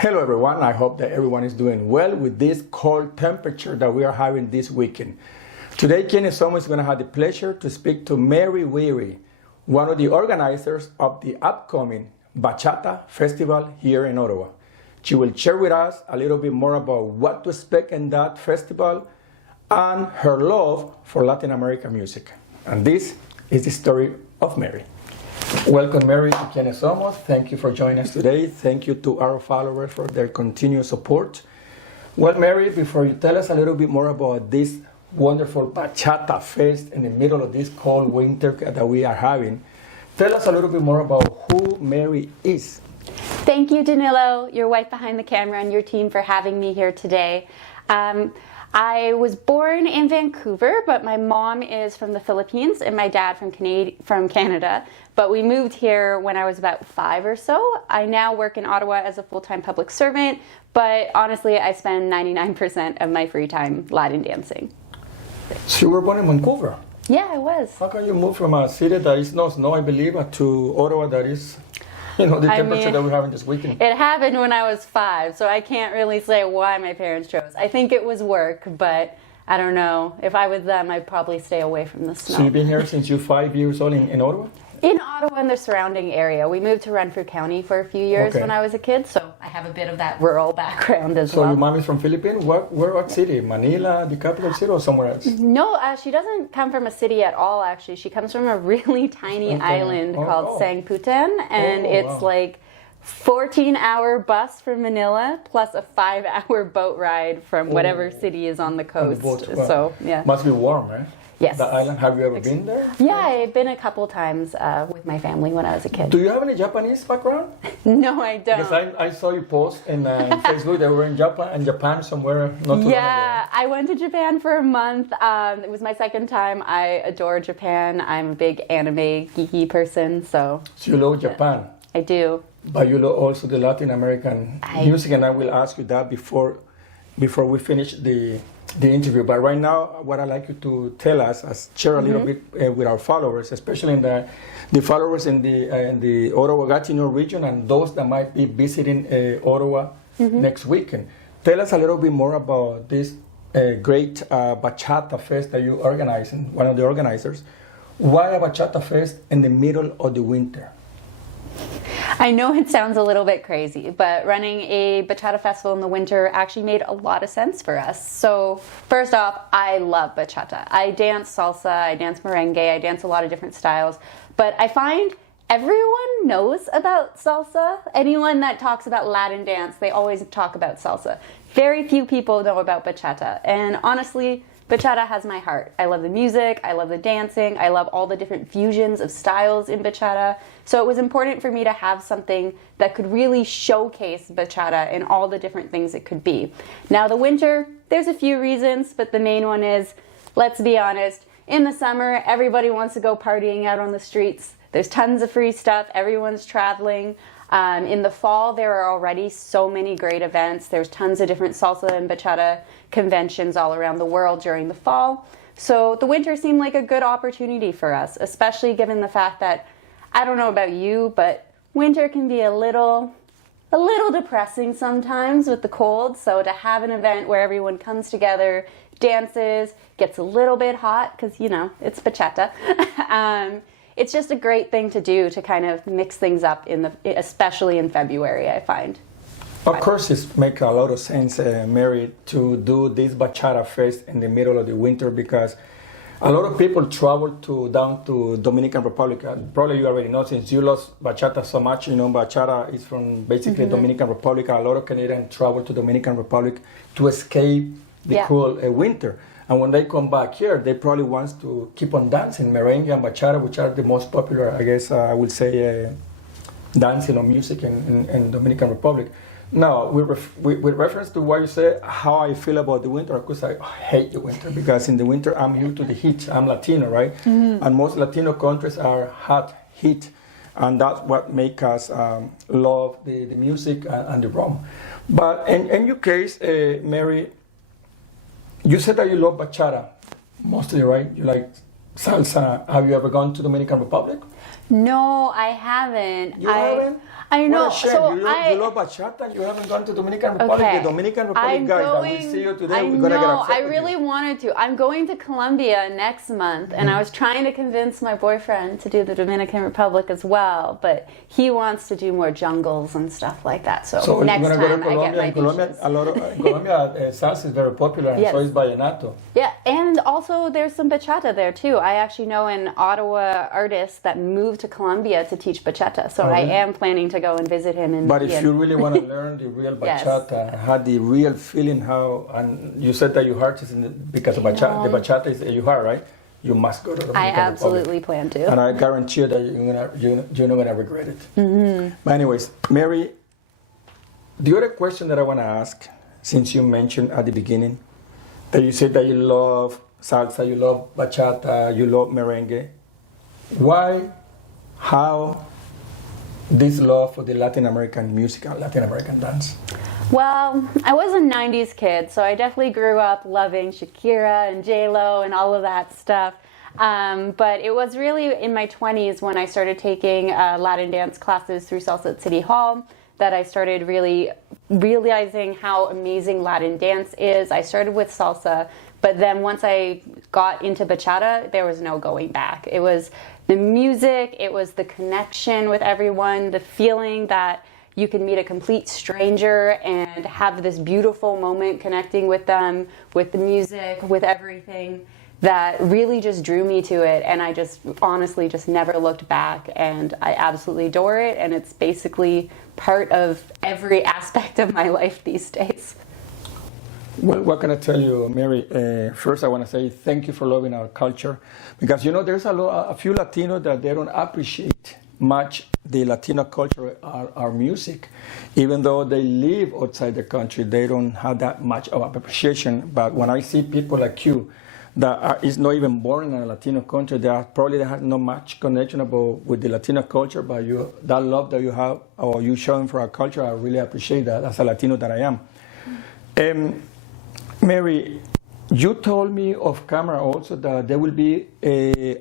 Hello everyone, I hope that everyone is doing well with this cold temperature that we are having this weekend. Today, Quienes Somos is going to have the pleasure to speak to Mary Werrer, one of the organizers of the upcoming Bachata Festival here in Ottawa. She will share with us a little bit more about what to expect in that festival and her love for Latin American music. And this is the story of Mary. Welcome, Mary, to Quienes Somos. Thank you for joining us today. Thank you to our followers for their continued support. Well, Mary, before you tell us a little bit more about this wonderful Bachata Fest in the middle of this cold winter that we are having, tell us a little bit more about who Mary is. Thank you, Danilo, your wife behind the camera, and your team for having me here today. I was born in Vancouver, but my mom is from the Philippines and my dad from Canada. But we moved here when I was about 5 or so. I now work in Ottawa as a full-time public servant, but honestly, I spend 99% of my free time Latin dancing. So you were born in Vancouver? Yeah, I was. How can you move from a city that is no snow, I believe, to Ottawa that is, the temperature that we're having this weekend? It happened when I was 5, so I can't really say why my parents chose. I think it was work, but I don't know. If I was them, I'd probably stay away from the snow. So you've been here since you're 5 years old in Ottawa? In Ottawa and the surrounding area. We moved to Renfrew County for a few years when I was a kid, so I have a bit of that rural background as well. So your mom is from Philippines? What city? Manila, the capital city, or somewhere else? No, she doesn't come from a city at all, actually. She comes from a really tiny island called Sangputan, and it's like 14-hour bus from Manila plus a 5-hour boat ride from whatever city is on the coast. So, yeah. Must be warm, right? Yes. The island, have you ever been there? Yeah, I've been a couple times with my family when I was a kid. Do you have any Japanese background? No, I don't. Because I saw you post in Facebook that we were in Japan somewhere not too long ago. Yeah, I went to Japan for a month. It was my second time. I adore Japan. I'm a big anime geeky person, so. So you love Japan? I do. But you love also the Latin American music, and I will ask you that before we finish the interview. But right now, what I'd like you to tell us, share a little bit with our followers, especially in the followers in the Ottawa Gatineau region and those that might be visiting Ottawa next weekend. Tell us a little bit more about this great Bachata Fest that you're organizing, one of the organizers. Why a Bachata Fest in the middle of the winter? I know it sounds a little bit crazy, but running a Bachata Festival in the winter actually made a lot of sense for us. So first off, I love Bachata. I dance salsa, I dance merengue, I dance a lot of different styles, but I find everyone knows about salsa. Anyone that talks about Latin dance, they always talk about salsa. Very few people know about Bachata, and honestly, Bachata has my heart. I love the music, I love the dancing, I love all the different fusions of styles in Bachata. So it was important for me to have something that could really showcase Bachata in all the different things it could be. Now the winter, there's a few reasons, but the main one is, let's be honest, in the summer, everybody wants to go partying out on the streets. There's tons of free stuff, everyone's traveling. In the fall, there are already so many great events. There's tons of different salsa and bachata conventions all around the world during the fall. So the winter seemed like a good opportunity for us, especially given the fact that, I don't know about you, but winter can be a little depressing sometimes with the cold. So to have an event where everyone comes together, dances, gets a little bit hot, because, it's bachata. It's just a great thing to do to kind of mix things up, especially in February, I find. Of course, it makes a lot of sense, Mary, to do this Bachata Fest in the middle of the winter because a lot of people travel down to Dominican Republic. Probably you already know since you love Bachata so much. Bachata is from basically Dominican Republic. A lot of Canadians travel to Dominican Republic to escape the cool winter. And when they come back here, they probably want to keep on dancing merengue and bachata, which are the most popular, I guess, I would say, dancing or music in Dominican Republic. Now, with reference to what you said, how I feel about the winter, of course, I hate the winter because in the winter, I'm used to the heat. I'm Latino, right? And most Latino countries are hot heat. And that's what makes us love the music and the rum. But in your case, Mary, you said that you love bachata mostly, right? You like salsa. Have you ever gone to Dominican Republic? No, I haven't. You haven't? I know. What a shame. So you love bachata and you haven't gone to Dominican Republic. Okay. The Dominican Republic guys that we see you today, I we're going to get know, upset I with really you. wanted to. I'm going to Colombia next month, and I was trying to convince my boyfriend to do the Dominican Republic as well, but he wants to do more jungles and stuff like that. So next you're time going to go to I get Colombia. my In Colombia, beaches. in Colombia, salsa is very popular, and Yes. so is vallenato. Yeah, and also there's some bachata there too. I actually know an Ottawa artist that moved to Colombia to teach bachata, so I really? am planning to go and visit him. But if you really want to learn the real Yes. bachata, had the real feeling and you said that your heart is because of bachata, the bachata is your heart, right? You must go to the I Dominican absolutely Republic. plan to. And I guarantee you that you're not gonna regret it. Mm-hmm. But anyways, Mary, the other question that I want to ask, since you mentioned at the beginning that you said that you love salsa, you love bachata, you love merengue, why, how this love for the Latin American music and Latin American dance? Well, I was a 90s kid, so I definitely grew up loving Shakira and J-Lo and all of that stuff. But it was really in my 20s when I started taking Latin dance classes through Salsa at City Hall that I started really realizing how amazing Latin dance is. I started with salsa, but then once I got into bachata, there was no going back. It was the music, it was the connection with everyone, the feeling that you can meet a complete stranger and have this beautiful moment connecting with them, with the music, with everything, that really just drew me to it. And I just honestly just never looked back, and I absolutely adore it. And it's basically part of every aspect of my life these days. Well, what can I tell you, Mary? First, I want to say thank you for loving our culture, because there's a few Latinos that they don't appreciate much the Latino culture, our music, even though they live outside the country. They don't have that much of appreciation. But when I see people like you, that is not even born in a Latino country, that probably have not much connection with the Latino culture, but that love that you have or you showing for our culture, I really appreciate that as a Latino that I am. Mary, you told me off camera also that there will be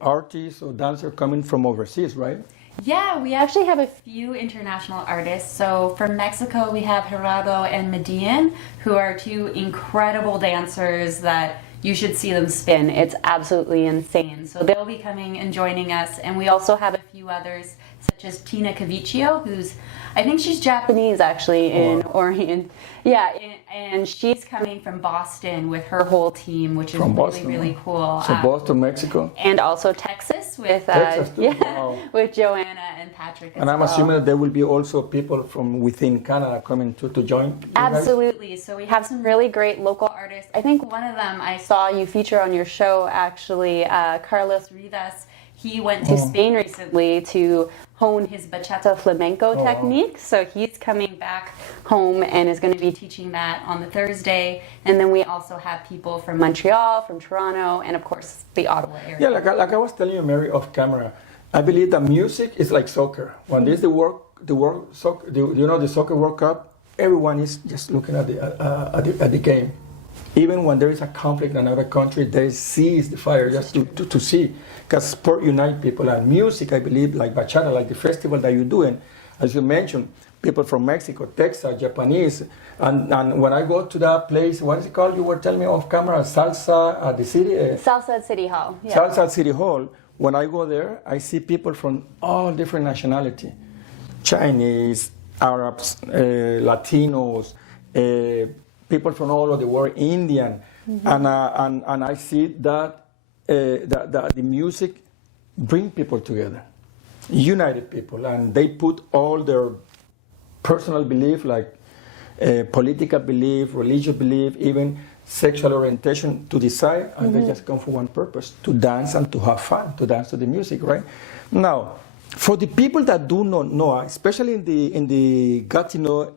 artists or dancers coming from overseas, right? Yeah, we actually have a few international artists. So from Mexico, we have Gerardo and Medellin, who are two incredible dancers that you should see them spin. It's absolutely insane. So they'll be coming and joining us. And we also have a few others, such as Tina Cavicchio, I think she's Japanese actually in Orient. Yeah, and she's coming from Boston with her whole team, which is really cool. So Boston, Mexico. And also Texas with Texas too? Wow. with Joanna and Patrick. And I'm assuming that there will be also people from within Canada coming to join you guys? Absolutely. So we have some really great local artists. I think one of them I saw you feature on your show actually, Carlos Rivas. He went to Spain recently to hone his bachata flamenco technique. So he's coming back home and is going to be teaching that on the Thursday. And then we also have people from Montreal, from Toronto, and of course the Ottawa area. Yeah, like I was telling you, Mary, off camera, I believe that music is like soccer. When there's the Soccer World Cup, everyone is just looking at the game. Even when there is a conflict in another country, they seize the fire just to see. Because sport unites people, and music, I believe, like bachata, like the festival that you're doing, as you mentioned, people from Mexico, Texas, Japanese, and when I go to that place, what is it called? You were telling me off camera, Salsa at the city? Salsa at City Hall. Yeah. Salsa at City Hall. When I go there, I see people from all different nationality. Chinese, Arabs, Latinos, people from all over the world, Indian, and I see that the music bring people together, united people, and they put all their personal belief, like political belief, religious belief, even sexual orientation to the side, and they just come for one purpose: to dance and to have fun, to dance to the music, right? Now, for the people that do not know, especially in the Gatineau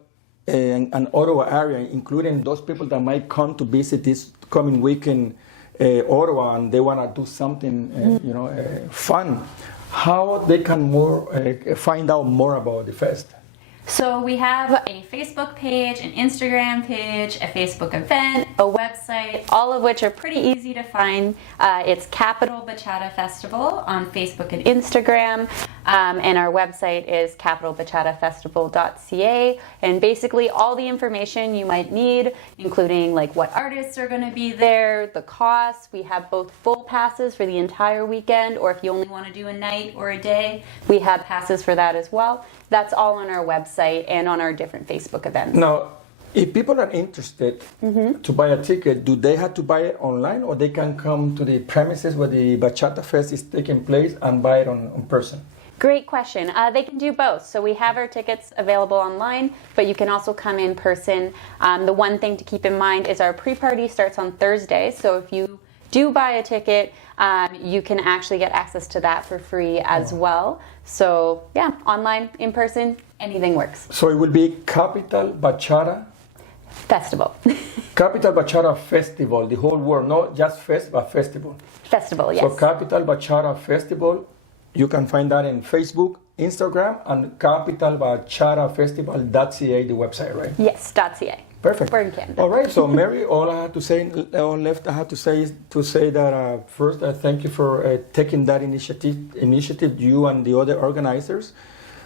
and Ottawa area, including those people that might come to visit this coming weekend, Ottawa, and they want to do something, fun, how they can find out more about the fest? So we have a Facebook page, an Instagram page, a Facebook event, a website, All of which are pretty easy to find. It's Capital Bachata Festival on Facebook and Instagram. And our website is capitalbachatafestival.ca. And basically all the information you might need, including like what artists are going to be there, the costs. We have both full passes for the entire weekend, or if you only want to do a night or a day, we have passes for that as well. That's all on our website and on our different Facebook events. Now, if people are interested to buy a ticket, do they have to buy it online, or they can come to the premises where the Bachata Fest is taking place and buy it on person? Great question. They can do both. So we have our tickets available online, but you can also come in person. The one thing to keep in mind is our pre-party starts on Thursday. So if you do buy a ticket, you can actually get access to that for free as well. So yeah, online, in person, anything works. So it will be Capital Bachata Festival. Capital Bachata Festival, the whole word, not just fest, but festival. Festival, yes. So Capital Bachata Festival, you can find that in Facebook, Instagram, and capitalbachatafestival.ca, the website, right? Yes, .ca. Perfect. We're in Canada. All right, so Mary, all I have to say, all left I have to say is that first, thank you for taking that initiative, you and the other organizers,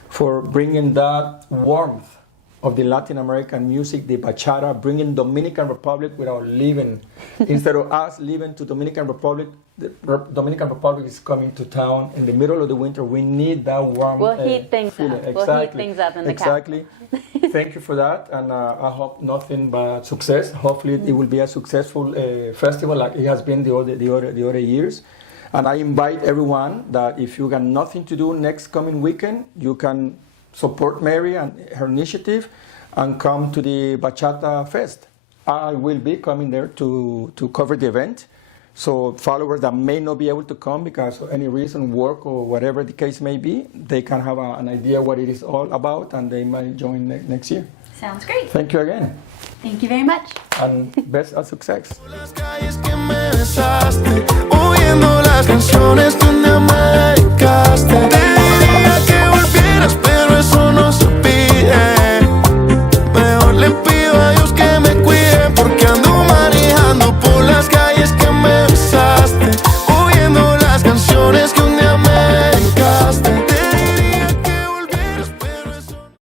for bringing that warmth of the Latin American music, the bachata, bringing Dominican Republic without leaving. Instead of us leaving to Dominican Republic, the Dominican Republic is coming to town in the middle of the winter. We need that warm We'll heat things feeling. up. We'll heat things up in the Exactly. Thank you for that, and I hope nothing but success. Hopefully, it will be a successful festival like it has been the other years. And I invite everyone that if you got nothing to do next coming weekend, you can support Mary and her initiative and come to the Bachata Fest. I will be coming there to cover the event. So followers that may not be able to come because of any reason, work or whatever the case may be, they can have an idea what it is all about, and they might join next year. Sounds great. Thank you again. Thank you very much. And best of success. Las calles que me besaste, oyendo las canciones